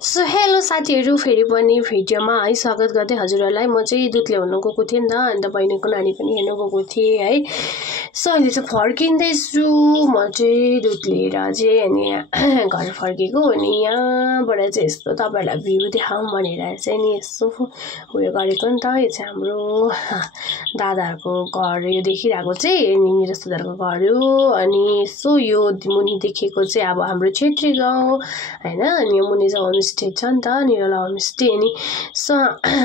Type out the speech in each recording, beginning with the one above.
So hello साथीहरु, फेरि पनि भिडियोमा है स्वागत गर्दै हजुरहरुलाई। म चाहिँ दुध ल्याउन गएको थिएँ नि त, अन्त बहिनीको नानी पनि हेर्न गएको थिएँ है। सो अहिले चाहिँ फर्किँदैछु म चाहिँ दुध लिएर चाहिँ, अनि घर फर्केको। अनि यहाँबाट चाहिँ यस्तो तपाईहरुलाई भ्यू देखाउँ भनेर चाहिँ नि यसो उयो गरेको नि त। यो चाहिँ हाम्रो दादाहरुको घर, यो देखिरहेको चाहिँ अनि मेरो सुदारको घर हो। अनि सो यो मुनि देखेको चाहिँ अब हाम्रो छेत्री गाउँ हैन। अनि यो मुनि चाहिँ होमस्टे छ नि त, निरला होमस्टे। अनि सो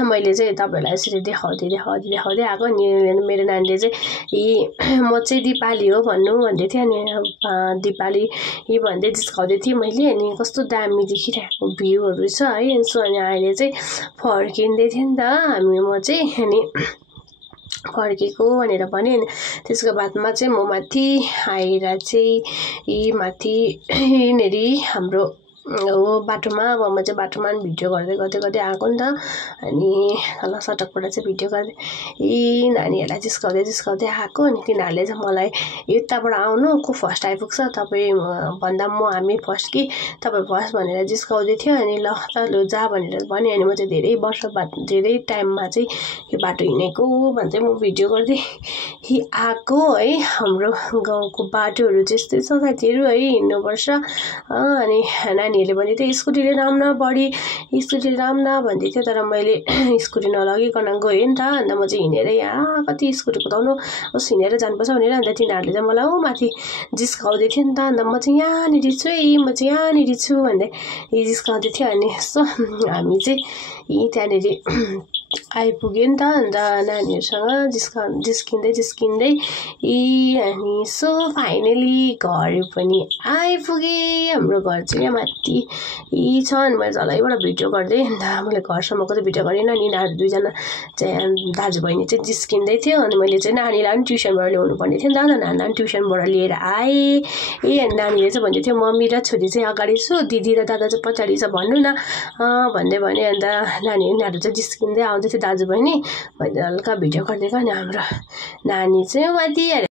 मैले चाहिँ तपाईहरुलाई यसरी देखाउँदै आएको। अनि मेरो नानीले चाहिँ म चाहिँ दिपाली हो भन्दै थियो। अनि दिपाली भन्दै जिस्काउँदै थिएँ मैले। अनि कस्तो दामी देखिरहेको भ्यूहरु छ है। सो अनि अहिले चाहिँ फर्किँदै थियो नि त हामी, म चाहिँ अनि फर्केको भनेर भने। अनि त्यसको बादमा चाहिँ म माथि आएर चाहिँ माथि नेरी हाम्रो बाटोमा, अब म चाहिँ बाटोमा भिडियो गर्दै आएको नि त। अनि तल सडकबाट चाहिँ भिडियो गर्दै नानीहरूलाई जिस्काउँदै आएको। अनि तिनीहरूले चाहिँ मलाई यताबाट आउनु को फर्स्ट आइपुग्छ तपाईँ भन्दा हामी फर्स्ट कि तपाईँ फर्स्ट भनेर जिस्काउँदै थियो। अनि ल जा भनेर भने। अनि म चाहिँ धेरै टाइममा चाहिँ यो बाटो हिँडेको भन्दै म भिडियो गर्दै आएको है। हाम्रो गाउँको बाटोहरू त्यस्तै छ साथीहरु है, हिँड्नुपर्छ। अनि नानीहरूले भन्दै थियो स्कुटीले राम न बढी, स्कुटीले राम न भन्दै थियो। तर मैले स्कुटी नलगिकन गएँ नि त। अन्त म चाहिँ हिँडेर यहाँ कति स्कुटी कुदाउनु, ओस् हिँडेर जानुपर्छ भनेर। अन्त तिनीहरूले चाहिँ मलाई माथि जिस्काउँदै थियो नि त। अन्त म चाहिँ यहाँनिर छु म चाहिँ यहाँनिर छु भन्दै जिस्काउँदै थियो। अनि यसो हामी चाहिँ त्यहाँनिर आइपुग्यो नि त। अन्त नानीहरूसँग जिस्किँदै अनि सो फाइनली घर पनि आइपुगे। हाम्रो घर चाहिँ यहाँ माथि छ। अनि मैले तलैबाट भिडियो गर्दै, अन्त मैले घरसम्मको चाहिँ भिडियो गरेन। अनि यिनीहरू दुईजना चाहिँ दाजुबहिनी चाहिँ जिस्किँदै थियो। अनि मैले चाहिँ नानीलाई पनि ट्युसनबाट ल्याउनु पर्ने थियो नि त। नानीलाई पनि ट्युसनबाट लिएर आएँ। अनि नानीले चाहिँ भन्दै थियो मम्मी र छोरी चाहिँ अगाडि छु, दिदी र दादा चाहिँ पछाडि छ भन्नु न भन्दै भने। अन्त यिनीहरू चाहिँ जिस्किँदै आउँदै थियो दाजुबहिनी। मैले हल्का भिडियो गर्दै गएँ। अनि हाम्रो नानी चाहिँ माथि